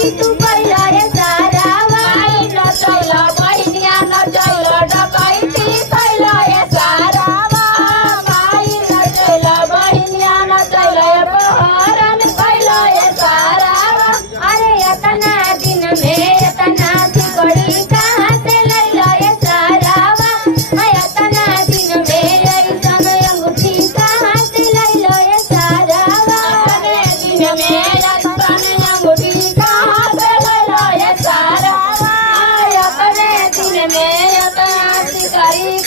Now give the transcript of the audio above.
डकैती तू कैला रे सारावा नचैला बहिनिया नचैला डकैती कैला रे सारावा माई नचैला बहिनिया नचैला अपहरण कैला रे सारावा अरे इतना दिन में इतना सिकड़ी कहाँ से लैला रे सारावा इतना दिन में ऐसन अंगूठी कहाँ से लैला रे सारावा दिन में ऐसन अंगूठी कहाँ से लैला रे सारावा अपने दिन में इतना सिकड़ी